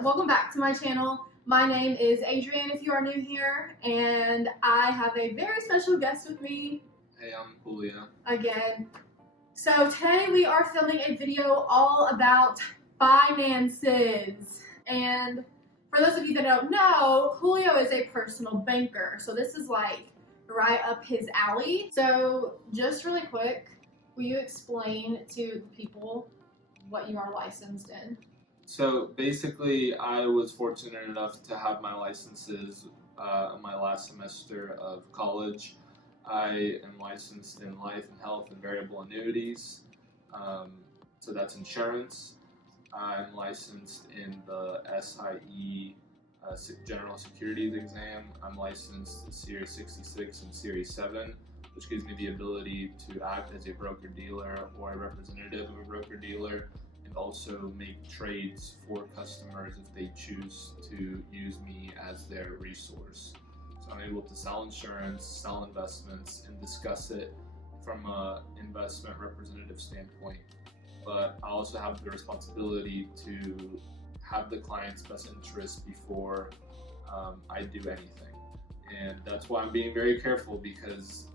welcome back to my channel. My name is Adrienne if you are new here, and I have a very special guest with me. Hey, I'm Julio. Again. So today we are filming a video all about finances. And for those of you that don't know, Julio is a personal banker. So this is like right up his alley. So just really quick, will you explain to people what you are licensed in? So basically, I was fortunate enough to have my licenses in my last semester of college. I am licensed in life and health and variable annuities. So that's insurance. I'm licensed in the SIE General Securities exam. I'm licensed in Series 66 and Series 7, which gives me the ability to act as a broker-dealer or a representative of a broker-dealer, and also make trades for customers if they choose to use me as their resource. So I'm able to sell insurance, sell investments, and discuss it from an investment representative standpoint. But I also have the responsibility to have the client's best interest before I do anything. And that's why I'm being very careful, because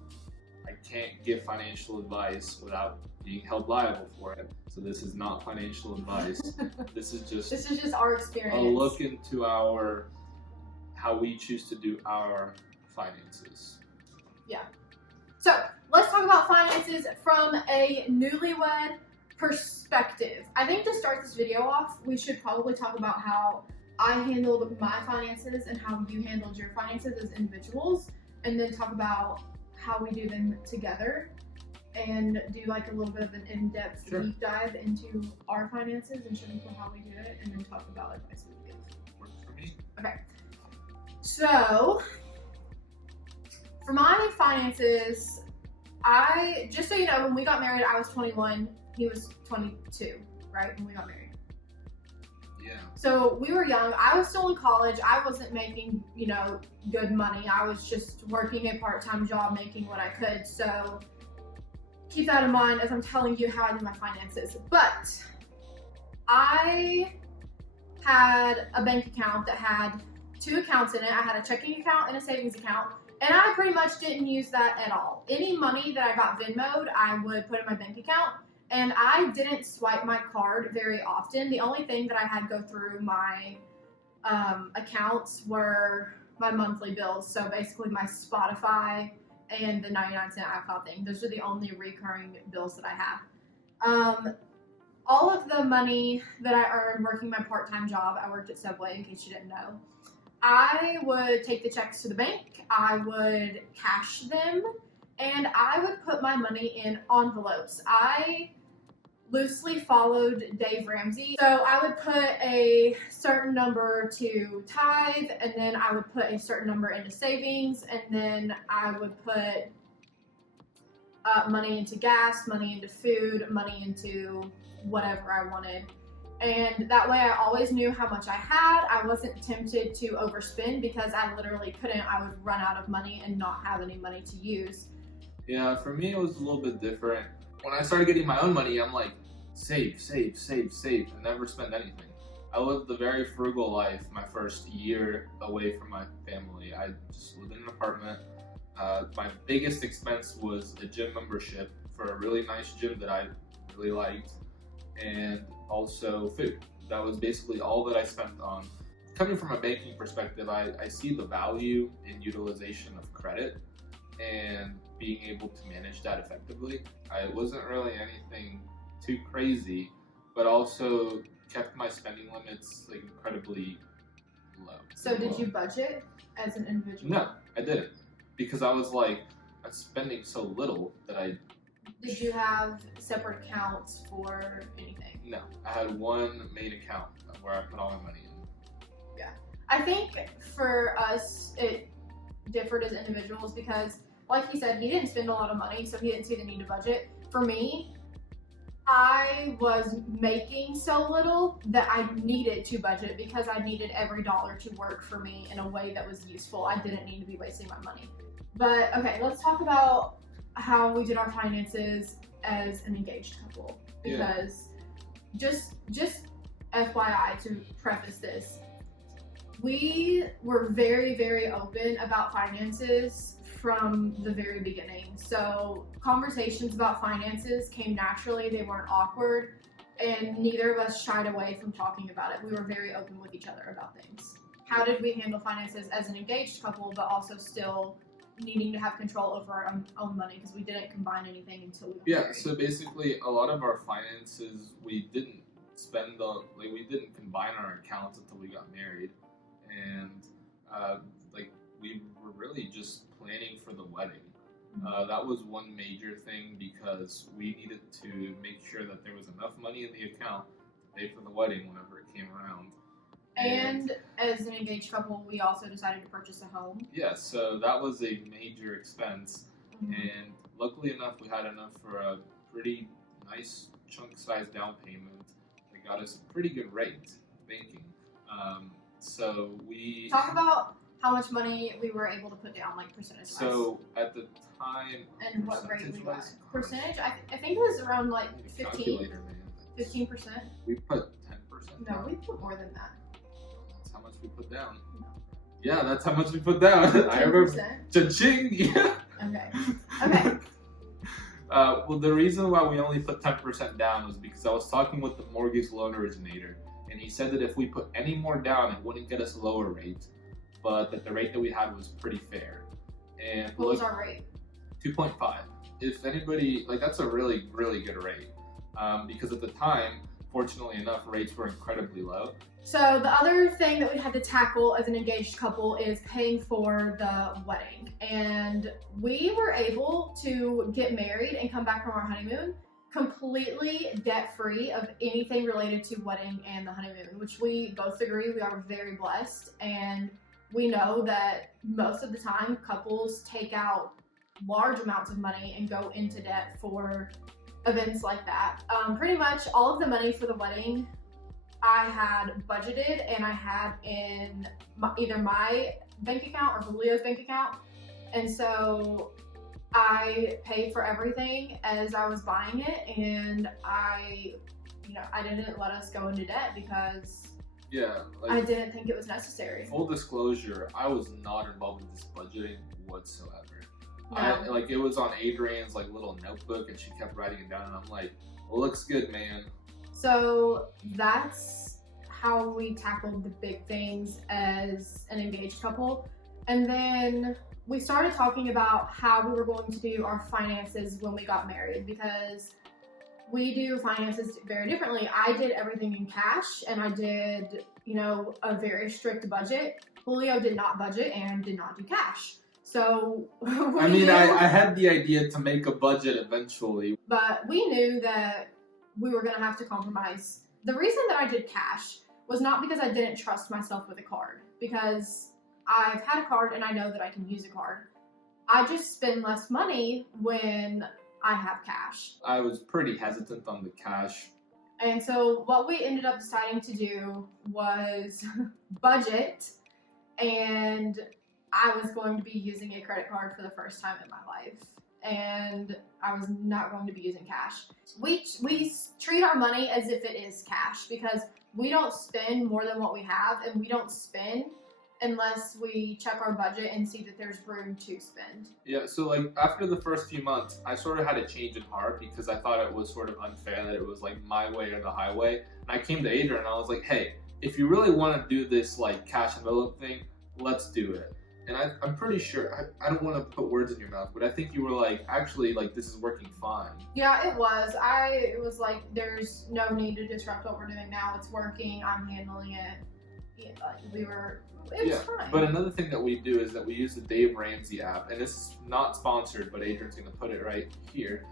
I can't give financial advice without being held liable for it. So this is not financial advice. This is just our experience. a look into how we choose to do our finances. Yeah. So let's talk about finances from a newlywed perspective. I think to start this video off, we should probably talk about how I handled my finances and how you handled your finances as individuals, and then talk about how we do them together, and do like a little bit of an in-depth deep dive into our finances and show people how we do it, and then talk about advice we give. Works for me. Okay. So, for my finances, just so you know, when we got married, I was 21, he was 22, right, when we got married. Yeah. So we were young. I was still in college. I wasn't making, good money. I was just working a part-time job, making what I could. So keep that in mind as I'm telling you how I do my finances. But I had a bank account that had two accounts in it. I had a checking account and a savings account. And I pretty much didn't use that at all. Any money that I got Venmo'd, I would put in my bank account. And I didn't swipe my card very often. The only thing that I had go through my accounts were my monthly bills. So basically my Spotify and the 99-cent iCloud thing. Those are the only recurring bills that I have. All of the money that I earned working my part-time job, I worked at Subway in case you didn't know. I would take the checks to the bank, I would cash them, and I would put my money in envelopes. I loosely followed Dave Ramsey. So I would put a certain number to tithe, and then I would put a certain number into savings, and then I would put money into gas, money into food, money into whatever I wanted. And that way I always knew how much I had. I wasn't tempted to overspend because I literally couldn't. I would run out of money and not have any money to use. Yeah, for me it was a little bit different. When I started getting my own money, I'm like, save, and never spend anything. I lived a very frugal life my first year away from my family. I just lived in an apartment. My biggest expense was a gym membership for a really nice gym that I really liked, and also food. That was basically all that I spent on. Coming from a banking perspective, I see the value in utilization of credit and being able to manage that effectively. It wasn't really anything too crazy, but also kept my spending limits like incredibly low. So did you budget as an individual? No, I didn't, because I was like, I'm spending so little that I... Did you have separate accounts for anything? No, I had one main account where I put all my money in. Yeah. I think for us, it differed as individuals because, like he said, he didn't spend a lot of money, so he didn't see the need to budget. For me, I was making so little that I needed to budget because I needed every dollar to work for me in a way that was useful. I didn't need to be wasting my money. But okay, let's talk about how we did our finances as an engaged couple, because just FYI, to preface this, we were very, very open about finances from the very beginning. So conversations about finances came naturally, they weren't awkward, and neither of us shied away from talking about it. We were very open with each other about things. How did we handle finances as an engaged couple, but also still needing to have control over our own money, because we didn't combine anything until we got married? So basically a lot of our finances, we didn't we didn't combine our accounts until we got married. And we were really just planning for the wedding. That was one major thing, because we needed to make sure that there was enough money in the account to pay for the wedding whenever it came around. And as an engaged couple, we also decided to purchase a home. Yeah, so that was a major expense. And luckily enough, we had enough for a pretty nice chunk-sized down payment that got us a pretty good rate banking. So we talk about how much money we were able to put down, like percentage-wise. So at the time, and what rate we got. Percentage? I think it was around like 15%. We put 10%. No, we put more than that. That's how much we put down. No. Yeah, that's how much we put down. 10%? I remember. Cha-ching! Yeah. Okay. Well, the reason why we only put 10% down was because I was talking with the mortgage loan originator, and he said that if we put any more down, it wouldn't get us a lower rate, but that the rate that we had was pretty fair. And what was our rate? 2.5. If anybody, that's a really, really good rate, because at the time, fortunately enough, rates were incredibly low. So the other thing that we had to tackle as an engaged couple is paying for the wedding. And we were able to get married and come back from our honeymoon completely debt-free of anything related to wedding and the honeymoon, which we both agree we are very blessed. And we know that most of the time couples take out large amounts of money and go into debt for events like that. Pretty much all of the money for the wedding I had budgeted, and I had in either my bank account or Julio's bank account. And so I paid for everything as I was buying it, and I didn't let us go into debt because I didn't think it was necessary. Full disclosure, I was not involved with this budgeting whatsoever. No. It was on Adrian's little notebook, and she kept writing it down, and I'm like, well, looks good, man. So that's how we tackled the big things as an engaged couple. And then we started talking about how we were going to do our finances when we got married, because we do finances very differently. I did everything in cash, and I did, a very strict budget. Julio did not budget and did not do cash. So I had the idea to make a budget eventually, but we knew that we were gonna have to compromise. The reason that I did cash was not because I didn't trust myself with a card, because I've had a card and I know that I can use a card. I just spend less money when I have cash. I was pretty hesitant on the cash. And so what we ended up deciding to do was budget, and I was going to be using a credit card for the first time in my life. And I was not going to be using cash. We treat our money as if it is cash, because we don't spend more than what we have, and we don't spend unless we check our budget and see that there's room to spend. Yeah, so after the first few months, I sort of had a change in heart, because I thought it was sort of unfair that it was my way or the highway. And I came to Adrian and I was like, hey, if you really want to do this cash envelope thing, let's do it. And I'm pretty sure, I don't want to put words in your mouth, but I think you were actually, this is working fine. Yeah, it was. It was there's no need to disrupt what we're doing now. It's working. I'm handling it. It was fine. But another thing that we do is that we use the Ramsey App, and this is not sponsored, but Adrian's going to put it right here.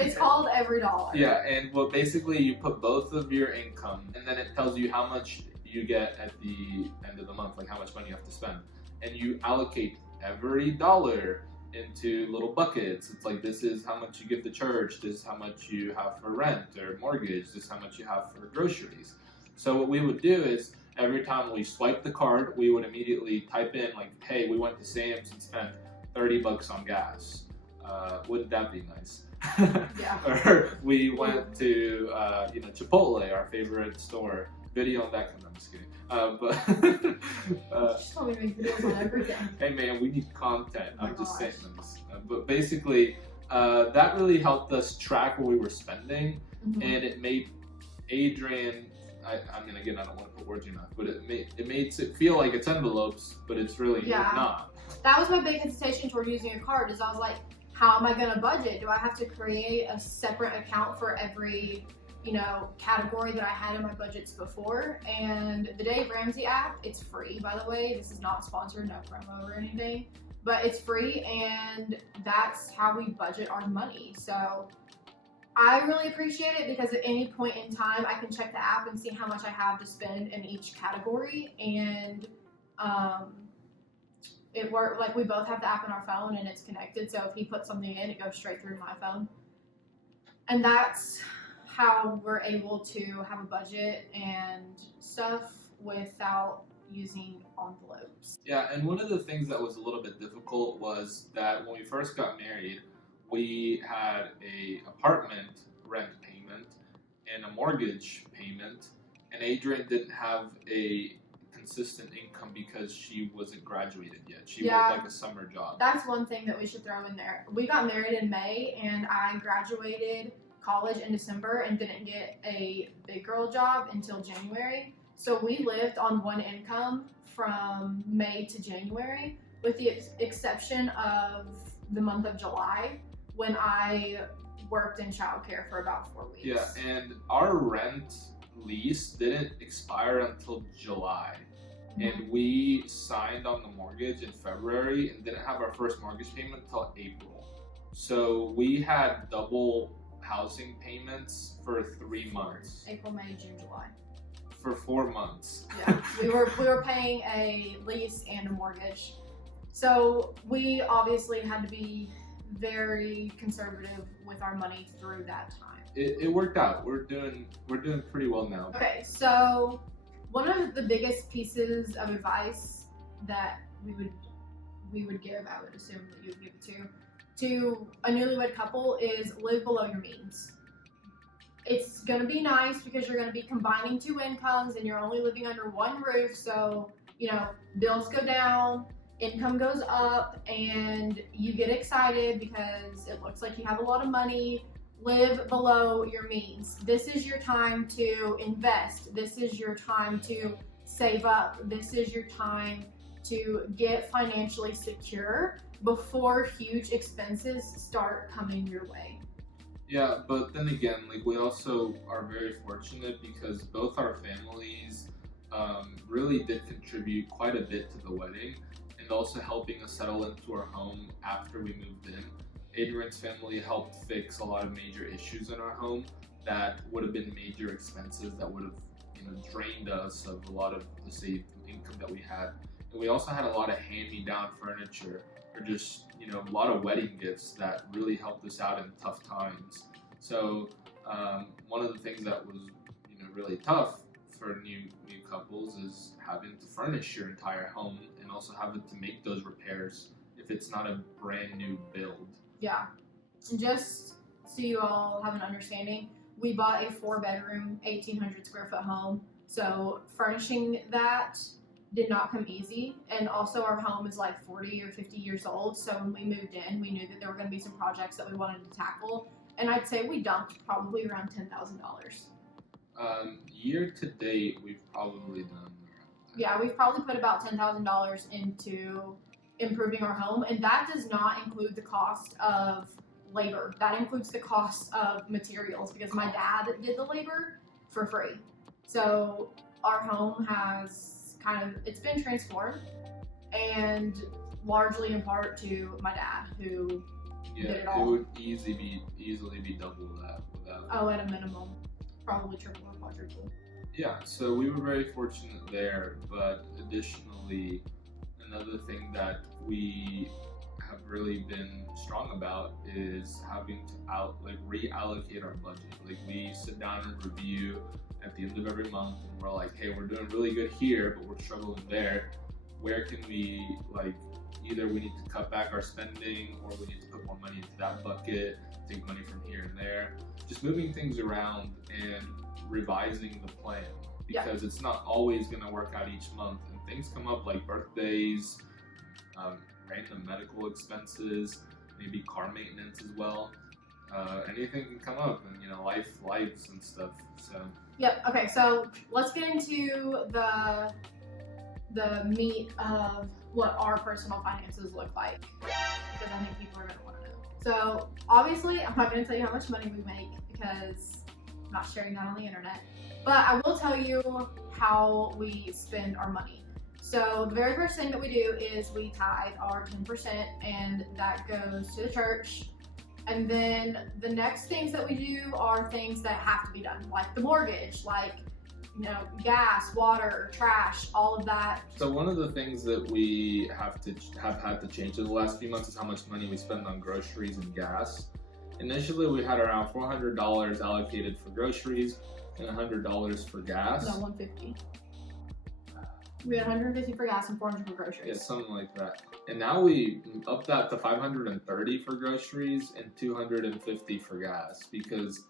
It's called Every Dollar. Yeah, and basically you put both of your income, and then it tells you how much you get at the end of the month, how much money you have to spend, and you allocate every dollar into little buckets. It's this is how much you give the church, this is how much you have for rent or mortgage, this is how much you have for groceries. So what we would do is every time we swipe the card, we would immediately type in hey, we went to Sam's and spent $30 on gas. Wouldn't that be nice? Yeah. Or we went to Chipotle, our favorite store. Video on that. I'm just kidding. Just told me to make videos on everything. Hey man, we need content. Oh my I'm just saying. gosh. But basically, that really helped us track what we were spending, Mhm. and it made Adrian. I mean, again, I don't want to put words in your mouth, but it makes it feel like it's envelopes, but it's really Yeah. not. That was my big hesitation toward using a card. Is I was like, how am I going to budget? Do I have to create a separate account for every category that I had in my budgets before? And the Dave Ramsey app, it's free, by the way. This is not sponsored, no promo or anything, but it's free, and that's how we budget our money. So I really appreciate it because at any point in time, I can check the app and see how much I have to spend in each category. And it worked. Like, we both have the app on our phone and it's connected. So if he puts something in, it goes straight through my phone. And that's how we're able to have a budget and stuff without using envelopes. Yeah, and one of the things that was a little bit difficult was that when we first got married, we had a apartment rent payment and a mortgage payment, and Adrian didn't have a consistent income because she wasn't graduated yet. She worked like a summer job. That's one thing that we should throw in there. We got married in May, and I graduated college in December and didn't get a big girl job until January. So we lived on one income from May to January, with the exception of the month of July, when I worked in childcare for about 4 weeks. Yeah, and our rent lease didn't expire until July. Mhm. And we signed on the mortgage in February and didn't have our first mortgage payment until April. So we had double housing payments for 3 months. April, May, June, July. For 4 months. Yeah, we were paying a lease and a mortgage. So we obviously had to be very conservative with our money through that time. It worked out. We're doing pretty well now. Okay, so one of the biggest pieces of advice that we would give, I would assume that you would give it to a newlywed couple, is live below your means. It's gonna be nice because you're gonna be combining two incomes and you're only living under one roof, so bills go down, income goes up, and you get excited because it looks like you have a lot of money. Live below your means. This is your time to invest. This is your time to save up. This is your time to get financially secure before huge expenses start coming your way. Yeah, but then again, we also are very fortunate because both our families really did contribute quite a bit to the wedding, and also helping us settle into our home after we moved in. Adrian's family helped fix a lot of major issues in our home that would have been major expenses that would have drained us of a lot of the saved income that we had. And we also had a lot of hand-me-down furniture, or just a lot of wedding gifts that really helped us out in tough times. So one of the things that was really tough for new couples is having to furnish your entire home and also having to make those repairs if it's not a brand new build. Yeah, and just so you all have an understanding, we bought a 4-bedroom, 1,800 square foot home. So furnishing that did not come easy. And also our home is like 40 or 50 years old. So when we moved in, we knew that there were going to be some projects that we wanted to tackle. And I'd say we dumped probably around $10,000. Year to date, we've probably done. Yeah, we've probably put about $10,000 into improving our home, and that does not include the cost of labor. That includes the cost of materials, because my dad did the labor for free. So our home has it's been transformed, and largely in part to my dad, who did it all. It would easily be double that without. Oh, at a minimum, probably triple or quadruple. Yeah, so we were very fortunate there, but additionally, another thing that we have really been strong about is having to reallocate our budget. We sit down and review at the end of every month, and we're like, hey, we're doing really good here, but we're struggling there. where can we, like, either we need to cut back our spending or we need to put more money into that bucket, take money from here and there. Just moving things around and revising the plan, because it's not always going to work out each month, and things come up like birthdays, random medical expenses, maybe car maintenance as well. Anything can come up, and lives and stuff. So Yep. Okay, so let's get into the meat of what our personal finances look like, because I think people are going to want to know. So obviously, I'm not going to tell you how much money we make because I'm not sharing that on the internet, but I will tell you how we spend our money. So the very first thing that we do is we tithe our 10%, and that goes to the church. And then the next things that we do are things that have to be done, like the mortgage, like gas, water, trash, all of that. So one of the things that we have had to change in the last few months is how much money we spend on groceries and gas. Initially, we had around $400 allocated for groceries and $100 for gas. No, $150. We had $150 for gas and $400 for groceries. Yeah, something like that. And now we upped that to $530 for groceries and $250 for gas because,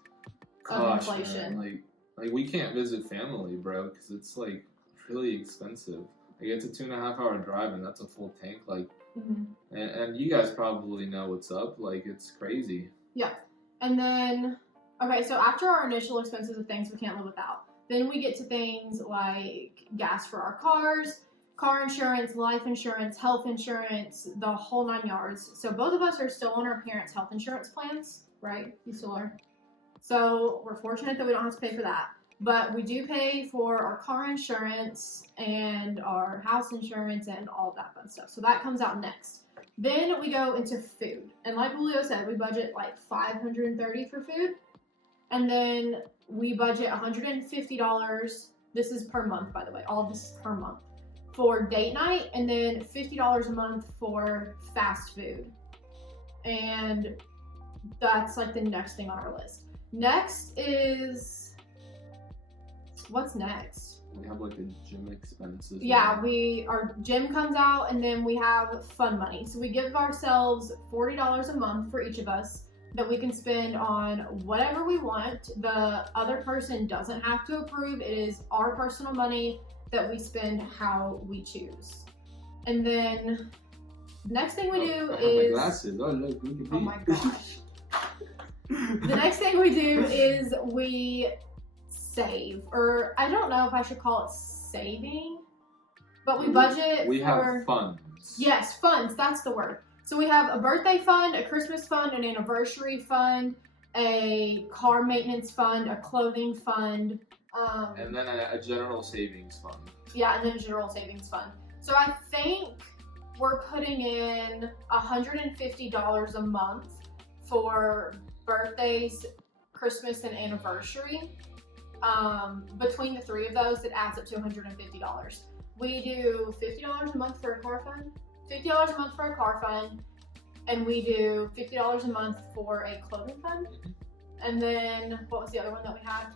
gosh, inflation. Man, like we can't visit family, bro, because it's like really expensive. Like it's a 2.5-hour drive, and that's a full tank. Like, and you guys probably know what's up. Like it's crazy. Yeah, and then okay, so after our initial expenses of things we can't live without, then we get to things like gas for our cars, car insurance, life insurance, health insurance, the whole 9 yards. So both of us are still on our parents' health insurance plans, right? You still are. So we're fortunate that we don't have to pay for that. But we do pay for our car insurance and our house insurance and all of that fun stuff. So that comes out next. Then we go into food. And like Julio said, we budget like $530 for food. And then we budget $150. This is per month, by the way. All of this is per month. For date night, and then $50 a month for fast food. And that's like the next thing on our list. Next is, what's next? We have like a gym expenses. Yeah, our gym comes out, and then we have fun money. So we give ourselves $40 a month for each of us that we can spend on whatever we want. The other person doesn't have to approve. It is our personal money that we spend how we choose. And then the next thing we do is... my glasses. Oh, look, look at me. Oh my gosh. The next thing we do is we save, or I don't know if I should call it saving, but we budget we for... have funds. Yes, funds, that's the word. So we have a birthday fund, a Christmas fund, an anniversary fund, a car maintenance fund, a clothing fund. And then a general savings fund. Yeah, and then a general savings fund. So I think we're putting in $150 a month for birthdays, Christmas, and anniversary. Between the three of those, it adds up to $150. We do $50 a month for a car fund, $50 a month for a car fund, and we do $50 a month for a clothing fund. And then, what was the other one that we had?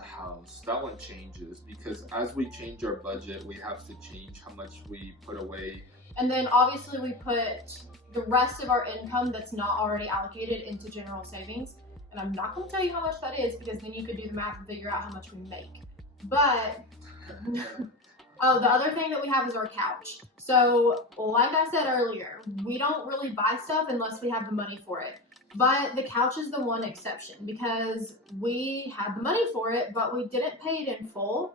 House. That one changes because as we change our budget, we have to change how much we put away. And then obviously we put the rest of our income that's not already allocated into general savings. And I'm not going to tell you how much that is because then you could do the math and figure out how much we make. But, oh, the other thing that we have is our couch. So, like I said earlier, we don't really buy stuff unless we have the money for it. But the couch is the one exception because we had the money for it, but we didn't pay it in full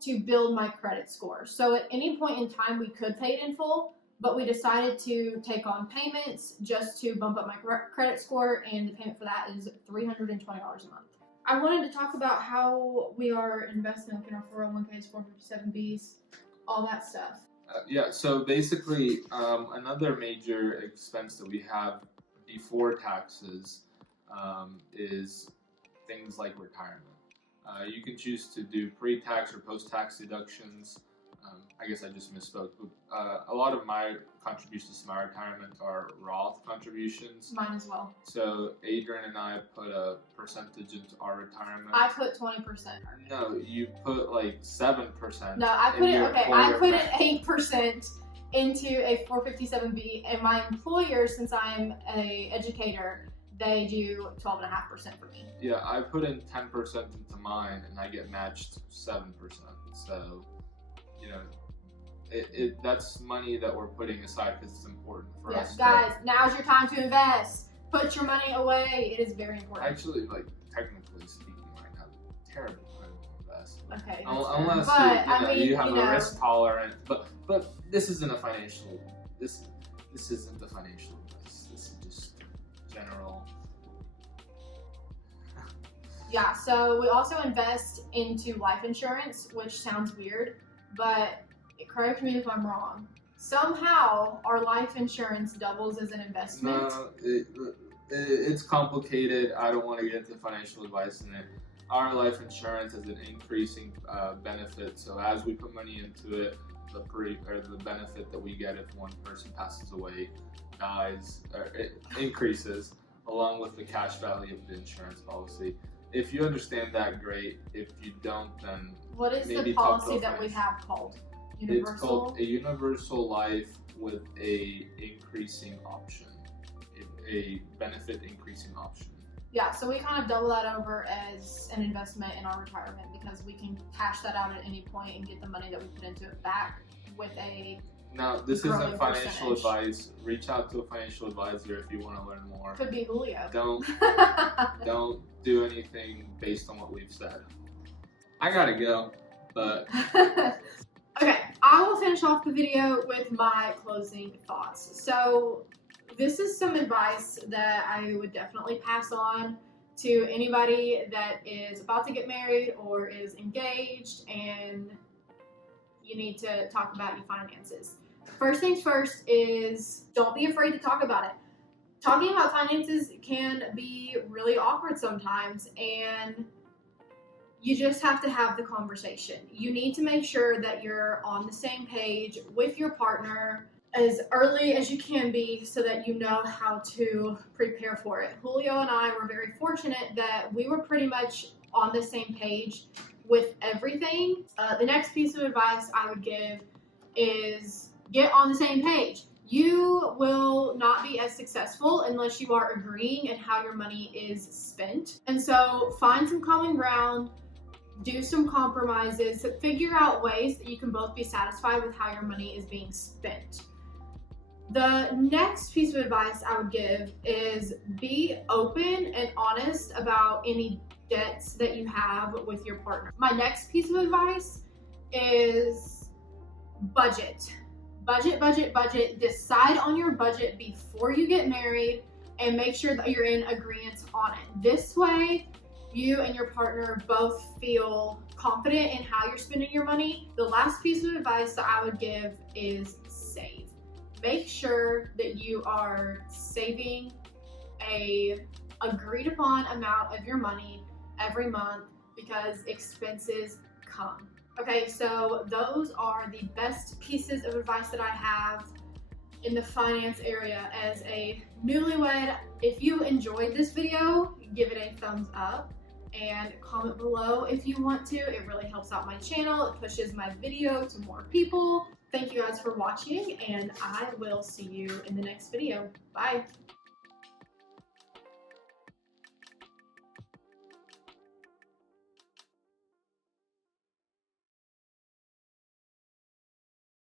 to build my credit score. So at any point in time, we could pay it in full, but we decided to take on payments just to bump up my credit score, and the payment for that is $320 a month. I wanted to talk about how we are investing in our 401ks, 457bs, all that stuff. Yeah, so basically, another major expense that we have before taxes is things like retirement. You can choose to do pre-tax or post-tax deductions. I guess I just misspoke. A lot of my contributions to my retirement are Roth contributions. Mine as well. So Adrian and I put a percentage into our retirement. I put 20%. No, you put like 7%. No, I put I put it 8% into a 457B, and my employer, since I'm a educator, they do 12.5% for me. Yeah, I put in 10% into mine, and I get matched 7%. So, you know, that's money that we're putting aside because it's important for us. Guys, now's your time to invest. Put your money away. It is very important. Actually, like technically speaking, right now, terrible time to invest. Okay. Unless you have a risk tolerance, but this isn't a financial. This isn't the financial advice. This is just general. Yeah. So we also invest into life insurance, which sounds weird, but correct me if I'm wrong. Somehow our life insurance doubles as an investment. No, it's complicated. I don't want to get into financial advice in it. Our life insurance has an increasing benefit. So as we put money into it, the benefit that we get if one person passes away, dies, it increases along with the cash value of the insurance policy. If you understand that, great. If you don't, then what is the policy that we have called? Universal? It's called a universal life with a increasing option, a benefit increasing option. Yeah, so we kind of double that over as an investment in our retirement because we can cash that out at any point and get the money that we put into it back with a Now, this isn't financial percentage. advice. Reach out to a financial advisor if you want to learn more. Could be Julio. Don't do anything based on what we've said. I gotta go, but okay, I will finish off the video with my closing thoughts. So this is some advice that I would definitely pass on to anybody that is about to get married or is engaged and you need to talk about your finances. First things first is don't be afraid to talk about it. Talking about finances can be really awkward sometimes, and you just have to have the conversation. You need to make sure that you're on the same page with your partner as early as you can be so that you know how to prepare for it. Julio and I were very fortunate that we were pretty much on the same page with everything. The next piece of advice I would give is get on the same page. You will not be as successful unless you are agreeing in how your money is spent. And so find some common ground, do some compromises, figure out ways that you can both be satisfied with how your money is being spent. The next piece of advice I would give is be open and honest about any debts that you have with your partner. My next piece of advice is budget. Budget. Decide on your budget before you get married and make sure that you're in agreement on it. This way, you and your partner both feel confident in how you're spending your money. The last piece of advice that I would give is save. Make sure that you are saving a agreed upon amount of your money every month because expenses come. Okay, so those are the best pieces of advice that I have in the finance area as a newlywed. If you enjoyed this video, give it a thumbs up and comment below if you want to. It really helps out my channel. It pushes my video to more people. Thank you guys for watching, and I will see you in the next video. Bye.